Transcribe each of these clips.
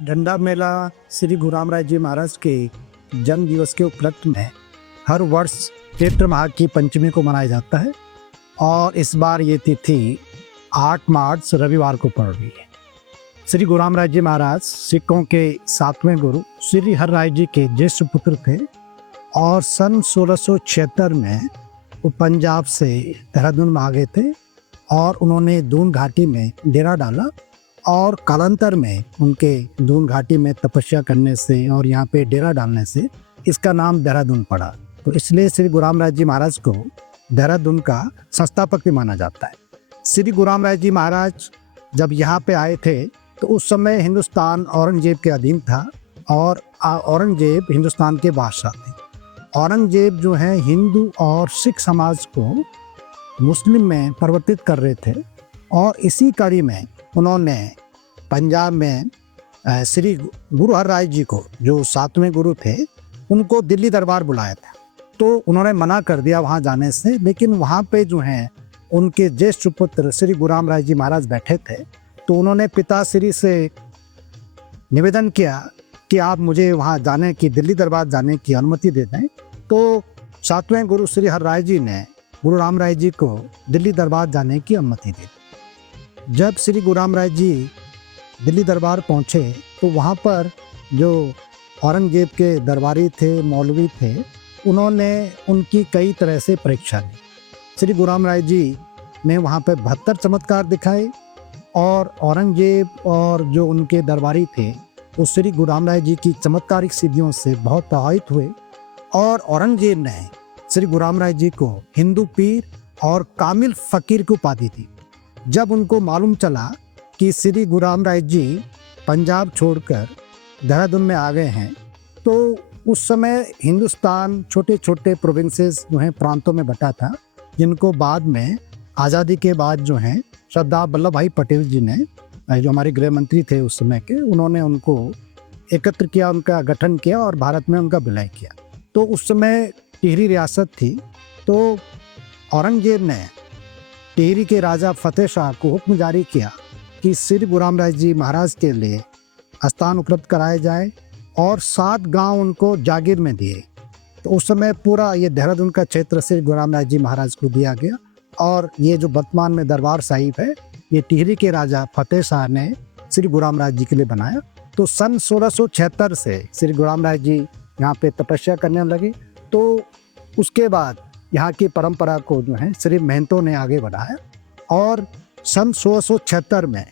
झंडा मेला श्री गुरु रामराय जी महाराज के जन्म दिवस के उपलक्ष्य में हर वर्ष चैत्र माह की पंचमी को मनाया जाता है और इस बार ये तिथि 8 मार्च रविवार को पड़ रही है। श्री गुरु रामराय जी महाराज सिखों के 7वें गुरु श्री हर राय जी के ज्येष्ठ पुत्र थे और सन 1676 में वो पंजाब से देहरादून में आ गए थे और उन्होंने दून घाटी में डेरा डाला और कालांतर में उनके दून घाटी में तपस्या करने से और यहाँ पे डेरा डालने से इसका नाम देहरादून पड़ा। तो इसलिए श्री गुरु रामराय जी महाराज को देहरादून का संस्थापक भी माना जाता है। श्री गुरु रामराय जी महाराज जब यहाँ पे आए थे तो उस समय हिंदुस्तान औरंगजेब के अधीन था और औरंगजेब हिंदुस्तान के बादशाह थे। औरंगजेब जो है हिंदू और सिख समाज को मुस्लिम में परिवर्तित कर रहे थे और इसी कड़ी में उन्होंने पंजाब में श्री गुरु हर राय जी को जो 7वें गुरु थे उनको दिल्ली दरबार बुलाया था। तो उन्होंने मना कर दिया वहाँ जाने से, लेकिन वहाँ पे जो है उनके ज्येष्ठ पुत्र श्री गुरु रामराय जी महाराज बैठे थे। तो उन्होंने पिताश्री से निवेदन किया कि आप मुझे वहाँ जाने की, दिल्ली दरबार जाने की अनुमति दे दें। तो 7वें गुरु श्री हर राय जी ने गुरु रामराय जी को दिल्ली दरबार जाने की अनुमति दी। जब श्री गुरु रामराय जी दिल्ली दरबार पहुँचे तो वहाँ पर जो औरंगजेब के दरबारी थे, मौलवी थे, उन्होंने उनकी कई तरह से परीक्षा ली। श्री गुरु रामराय जी ने वहाँ पर 72 चमत्कार दिखाए और औरंगजेब और जो उनके दरबारी थे वो श्री गुरु रामराय जी की चमत्कारिक सिद्धियों से बहुत प्रभावित हुए और औरंगजेब ने श्री गुरु रामराय जी को हिंदू पीर और कामिल फ़कीर की उपाधि दी। जब उनको मालूम चला कि श्री गुरु रामराय जी पंजाब छोड़कर देहरादून में आ गए हैं, तो उस समय हिंदुस्तान छोटे छोटे प्रोविंसेस जो हैं प्रांतों में बटा था, जिनको बाद में आज़ादी के बाद जो हैं सरदार वल्लभ भाई पटेल जी ने, जो हमारे गृह मंत्री थे उस समय के, उन्होंने उनको एकत्र किया, उनका गठन किया और भारत में उनका विलय किया। तो उस समय टिहरी रियासत थी। तो औरंगजेब ने टिहरी के राजा फतेह शाह को हुक्म जारी किया कि श्री गुरु रामराय जी महाराज के लिए स्थान उपलब्ध कराए जाए और 7 गांव उनको जागीर में दिए। तो उस समय पूरा ये देहरादून का क्षेत्र श्री गुरु रामराय जी महाराज को दिया गया और ये जो वर्तमान में दरबार साहिब है, ये टिहरी के राजा फतेह शाह ने श्री गुरु रामराय जी के लिए बनाया। तो सन 1676 से श्री गुरु रामराय जी यहाँ पे तपस्या करने लगे। तो उसके बाद यहाँ की परंपरा को जो है श्री महंतों ने आगे बढ़ाया और सन 1676 में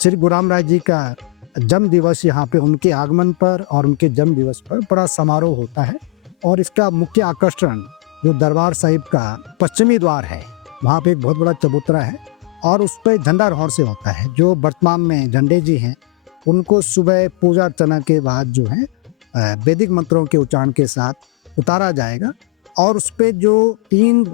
श्री गुरु रामराय जी का जन्म दिवस यहाँ पे उनके आगमन पर और उनके जन्म दिवस पर बड़ा समारोह होता है। और इसका मुख्य आकर्षण जो दरबार साहिब का पश्चिमी द्वार है, वहाँ पे एक बहुत बड़ा चबूतरा है और उस पर झंडारोहण से होता है। जो वर्तमान में झंडे जी हैं उनको सुबह पूजा अर्चना के बाद जो है वैदिक मंत्रों के उच्चारण के साथ उतारा जाएगा और उस पर जो 3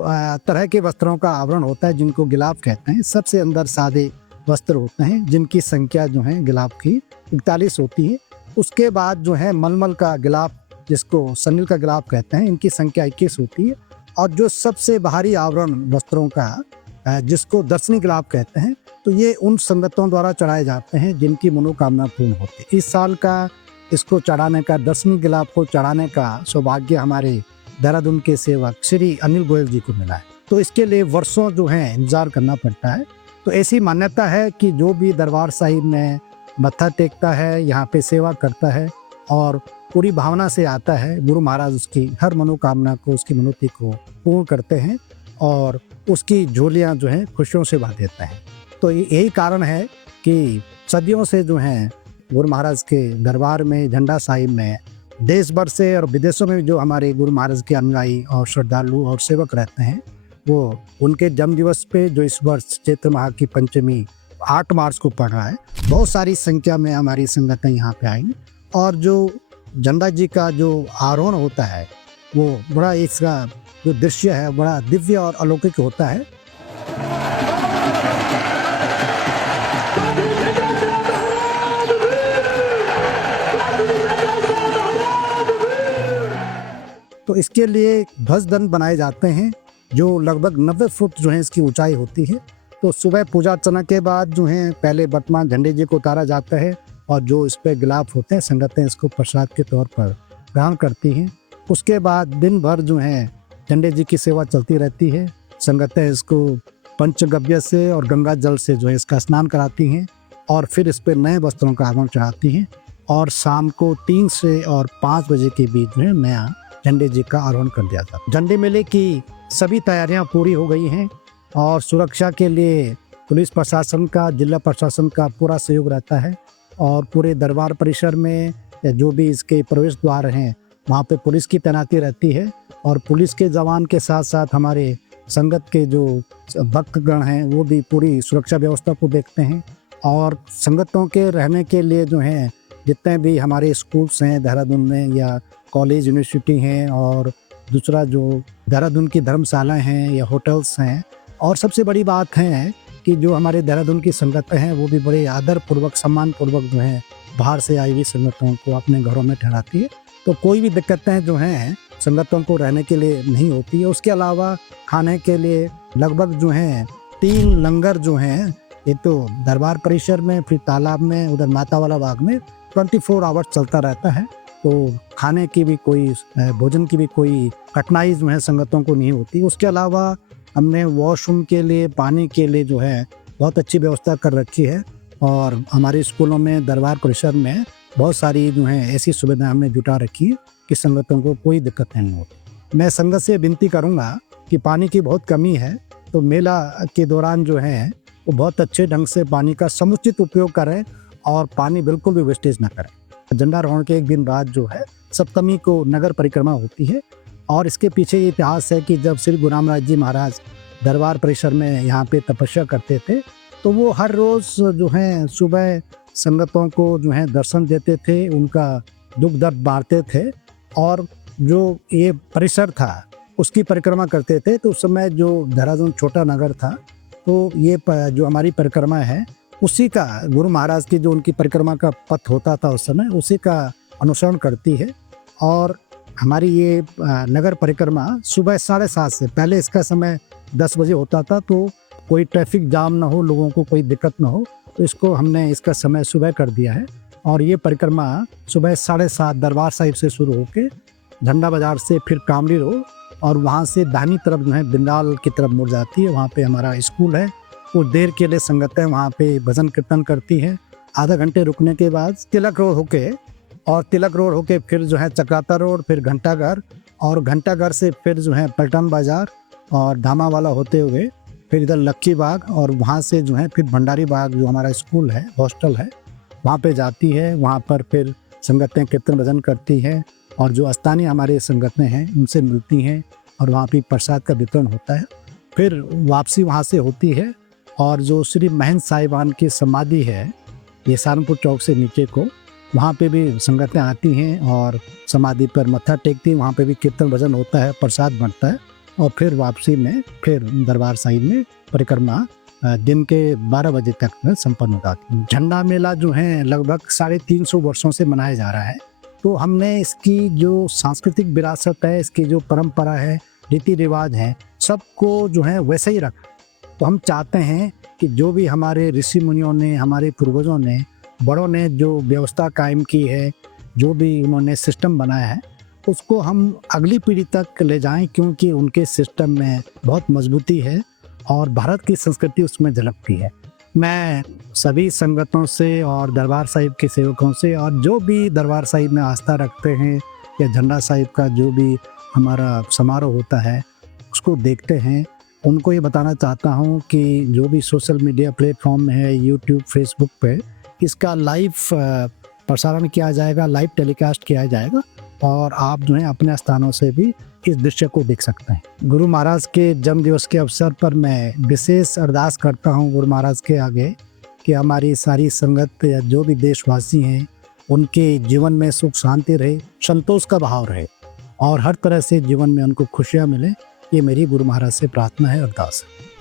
तरह के वस्त्रों का आवरण होता है, जिनको गिलाफ कहते हैं। सबसे अंदर सादे वस्त्र होते हैं जिनकी संख्या जो है गिलाफ की 41 होती है। उसके बाद जो है मलमल का गिलाफ, जिसको सनील का गिलाफ कहते हैं, इनकी संख्या 21 होती है। और जो सबसे बाहरी आवरण वस्त्रों का, जिसको दर्शनी गिलाफ कहते हैं, तो ये उन संगतों द्वारा चढ़ाए जाते हैं जिनकी मनोकामना पूर्ण होती है। इस साल का इसको चढ़ाने का, दर्शनी गिलाफ को चढ़ाने का सौभाग्य हमारे देहरादून के सेवक श्री अनिल गोयल जी को मिला है। तो इसके लिए वर्षों जो है इंतजार करना पड़ता है। तो ऐसी मान्यता है कि जो भी दरबार साहिब में मत्था टेकता है, यहाँ पे सेवा करता है और पूरी भावना से आता है, गुरु महाराज उसकी हर मनोकामना को, उसकी मनोती को पूर्ण करते हैं और उसकी झोलियाँ जो हैं खुशियों से भर देते हैं। तो यही कारण है कि सदियों से जो हैं गुरु महाराज के दरबार में, झंडा साहिब में, देश भर से और विदेशों में जो हमारे गुरु महाराज के अनुयायी और श्रद्धालु और सेवक रहते हैं, वो उनके जन्म दिवस पे, जो इस वर्ष चैत्र माह की पंचमी 8 मार्च को पड़ रहा है, बहुत सारी संख्या में हमारी संगतें यहाँ पे आएंगी। और जो झंडा जी का जो आरोहण होता है, वो बड़ा, इसका जो दृश्य है बड़ा दिव्य और अलौकिक होता है। तो इसके लिए ध्वज दंड बनाए जाते हैं जो लगभग 90 फुट जो है इसकी ऊंचाई होती है। तो सुबह पूजा अर्चना के बाद जो है पहले वर्तमान झंडे जी को उतारा जाता है और जो इस पे गिलाफ होते हैं संगतें इसको प्रसाद के तौर पर ग्रहण करती हैं। उसके बाद दिन भर जो है झंडे जी की सेवा चलती रहती है। संगतें इसको पंचगव्य से और गंगा जल से जो है इसका स्नान कराती हैं और फिर इस पर नए वस्त्रों का आगमन चढ़ाती हैं और शाम को 3 से और 5 बजे के बीच में नया झंडे जी का आरोहण कर दिया जाता है। झंडे मेले की सभी तैयारियां पूरी हो गई हैं और सुरक्षा के लिए पुलिस प्रशासन का, जिला प्रशासन का पूरा सहयोग रहता है और पूरे दरबार परिसर में जो भी इसके प्रवेश द्वार हैं वहाँ पे पुलिस की तैनाती रहती है और पुलिस के जवान के साथ साथ हमारे संगत के जो भक्तगण हैं वो भी पूरी सुरक्षा व्यवस्था को देखते हैं। और संगतों के रहने के लिए जो हैं जितने भी हमारे स्कूल्स हैं देहरादून में या कॉलेज यूनिवर्सिटी हैं और दूसरा जो देहरादून की धर्मशालाएं हैं या होटल्स हैं, और सबसे बड़ी बात है कि जो हमारे देहरादून की संगतें हैं वो भी बड़े आदरपूर्वक सम्मानपूर्वक जो है बाहर से आई हुई संगतों को अपने घरों में ठहराती है। तो कोई भी दिक्कतें जो हैं संगतों को रहने के लिए नहीं होती है। उसके अलावा खाने के लिए लगभग जो हैं 3 लंगर जो हैं, ये तो दरबार परिसर में, फिर तालाब में, उधर माता वाला बाग में 24 आवर्स चलता रहता है। तो खाने की भी कोई, भोजन की भी कोई कठिनाई जो है संगतों को नहीं होती। उसके अलावा हमने वॉशरूम के लिए, पानी के लिए जो है बहुत अच्छी व्यवस्था कर रखी है और हमारे स्कूलों में, दरबार परिसर में बहुत सारी जो है ऐसी सुविधाएं हमने जुटा रखी है कि संगतों को कोई दिक्कत नहीं होती। मैं संगत से विनती करूंगा कि पानी की बहुत कमी है, तो मेला के दौरान जो है वो बहुत अच्छे ढंग से पानी का समुचित उपयोग करें और पानी बिल्कुल भी वेस्टेज ना करें। झंडारोहण के एक दिन बाद जो है सप्तमी को नगर परिक्रमा होती है और इसके पीछे ये इतिहास है कि जब श्री गुरु रामराज जी महाराज दरबार परिसर में यहाँ पे तपस्या करते थे तो वो हर रोज़ जो है सुबह संगतों को जो है दर्शन देते थे, उनका दुख दर्द बांटते थे और जो ये परिसर था उसकी परिक्रमा करते थे। तो उस समय जो देहरादून छोटा नगर था तो ये जो हमारी परिक्रमा है उसी का, गुरु महाराज की जो उनकी परिक्रमा का पथ होता था उस समय, उसी का अनुसरण करती है। और हमारी ये नगर परिक्रमा सुबह 7:30 से, पहले इसका समय 10 बजे होता था तो कोई ट्रैफिक जाम ना हो, लोगों को कोई दिक्कत ना हो, तो इसको हमने इसका समय सुबह कर दिया है। और ये परिक्रमा सुबह 7:30 दरबार साहिब से शुरू होकर झंडा बाजार से फिर कामड़ी रोड और वहाँ से दाहिनी तरफ जो है बिंदाल की तरफ मुड़ जाती है। वहाँ पे हमारा स्कूल है, कुछ देर के लिए संगतें वहाँ पे भजन कीर्तन करती हैं। आधा घंटे रुकने के बाद तिलक रोड होके फिर जो है चक्राता रोड, फिर घंटाघर और घंटाघर से फिर जो है पलटन बाजार और धामा वाला होते हुए फिर इधर लक्की बाग और वहाँ से जो है फिर भंडारी बाग जो हमारा स्कूल है, हॉस्टल है, वहाँ पे जाती है। वहाँ पर फिर संगतें कीर्तन भजन करती हैं और जो स्थानीय हमारे संगतें हैं उनसे मिलती हैं और वहाँ पे प्रसाद का वितरण होता है। फिर वापसी वहाँ से होती है और जो श्री महंत साहिबान की समाधि है ये सहारनपुर चौक से नीचे को, वहाँ पे भी संगतें आती हैं और समाधि पर मत्था टेकती हैं। वहाँ पे भी कीर्तन भजन होता है, प्रसाद बनता है और फिर वापसी में फिर दरबार साहिब में परिक्रमा दिन के 12 बजे तक संपन्न हो जाती है। झंडा मेला जो है लगभग 350 वर्षों से मनाया जा रहा है। तो हमने इसकी जो सांस्कृतिक विरासत है, इसकी जो परंपरा है, रीति रिवाज है, सबको जो है वैसे ही रखा। तो हम चाहते हैं कि जो भी हमारे ऋषि मुनियों ने, हमारे पूर्वजों ने, बड़ों ने जो व्यवस्था कायम की है, जो भी उन्होंने सिस्टम बनाया है, उसको हम अगली पीढ़ी तक ले जाएं, क्योंकि उनके सिस्टम में बहुत मजबूती है और भारत की संस्कृति उसमें झलकती है। मैं सभी संगतों से और दरबार साहिब के सेवकों से और जो भी दरबार साहिब में आस्था रखते हैं या झंडा साहिब का जो भी हमारा समारोह होता है उसको देखते हैं, उनको ये बताना चाहता हूँ कि जो भी सोशल मीडिया प्लेटफॉर्म है, यूट्यूब, फेसबुक पे इसका लाइव प्रसारण किया जाएगा, लाइव टेलीकास्ट किया जाएगा और आप जो है अपने स्थानों से भी इस दृश्य को देख सकते हैं। गुरु महाराज के जन्म दिवस के अवसर पर मैं विशेष अरदास करता हूँ गुरु महाराज के आगे कि हमारी सारी संगत या जो भी देशवासी हैं उनके जीवन में सुख शांति रहे, संतोष का भाव रहे और हर तरह से जीवन में उनको खुशियाँ मिले। ये मेरी गुरु महाराज से प्रार्थना है, अरदास है।